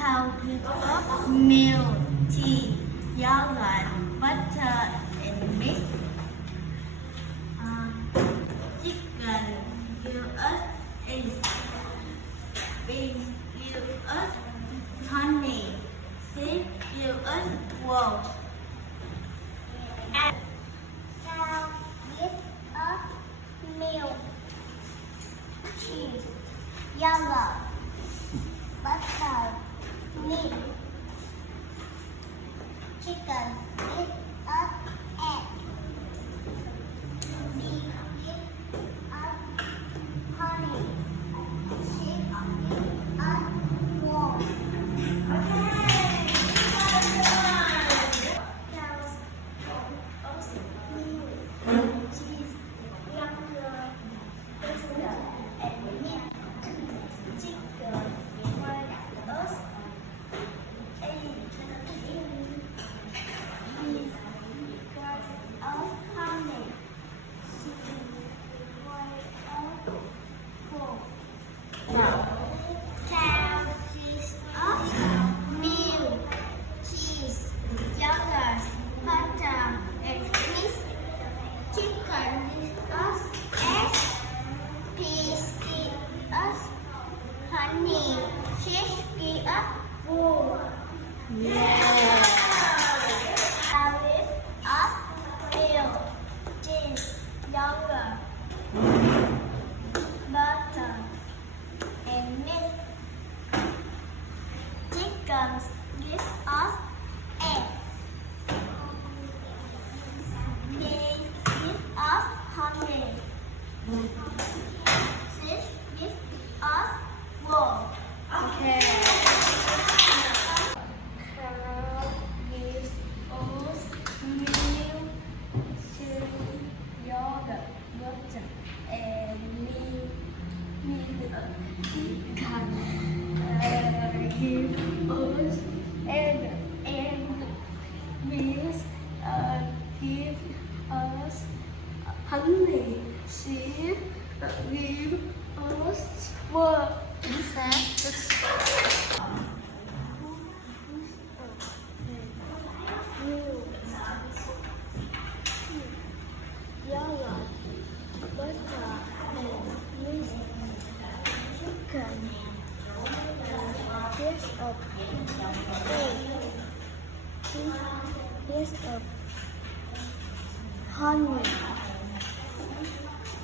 Cow with milk, cheese, yogurt, butter, and meat. Chicken give us eggs. Beef give us honey. Sheep give us wool. And cow give us milk, cheese, yogurt, butter, meat. Chicken give us eggs. Beef give us honey. Sheep give us wool. Cows, oats, milk, cheese, yogurt, butter, and meat. Chicken give us eggs. Beef give us honey. Sheep give us wool. Cow gives us milk, cheese, yogurt, butter, and meat. Chicken gives us eggs. Pigs give us honey. Sheep give us wool. Cow gives us milk, cheese, yogurt, butter, and meat. Chicken gives us eggs. Beef gives us honey. Sheep gives us wool. Okay. Cow gives us milk, cheese, yogurt, butter, and meat. Chicken gives us egg, and beef give us honey. Sheep give us wool. Chính xác. Milk, yogurt, butter, and meat. Chicken gives us egg. Gives us honey.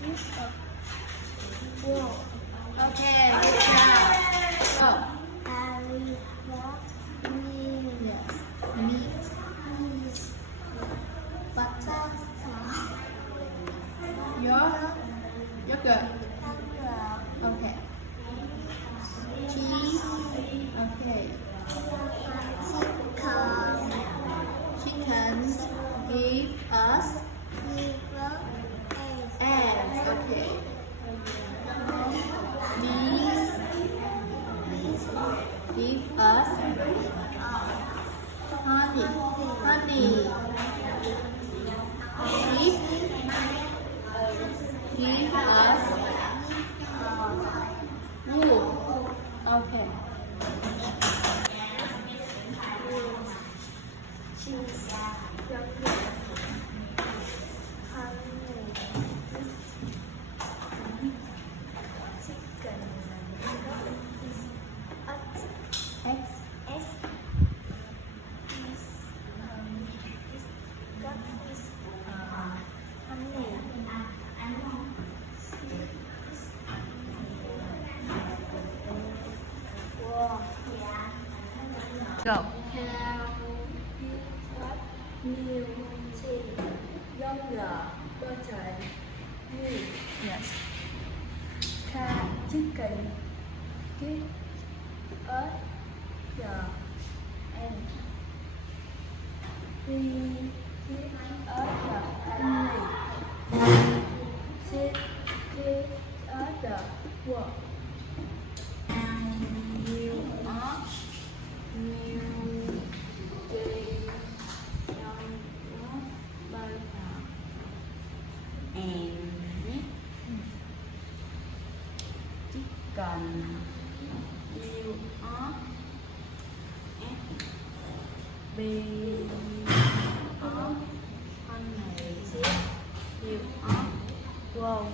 Gives us wool. Okay. Good job. Go. I love milk, Meat. cheese, butter, Yogurt. yogurt, Okay. Cheese. Okay. Chickens give us liver, eggs. Okay. Bees give us honey. Sheep give us wool. Okay. cheese, yogurt, honey, chicken, Eggs. eggs, Go. Cow gives us milk, cheese, yogurt, butter, meat. Yes. Chicken gives us the and we give us the honey. Sheep gives us the wool. And you are milk, cheese, yogurt, butter, And meat. Chicken. you are B off anh này xếp yêu off wow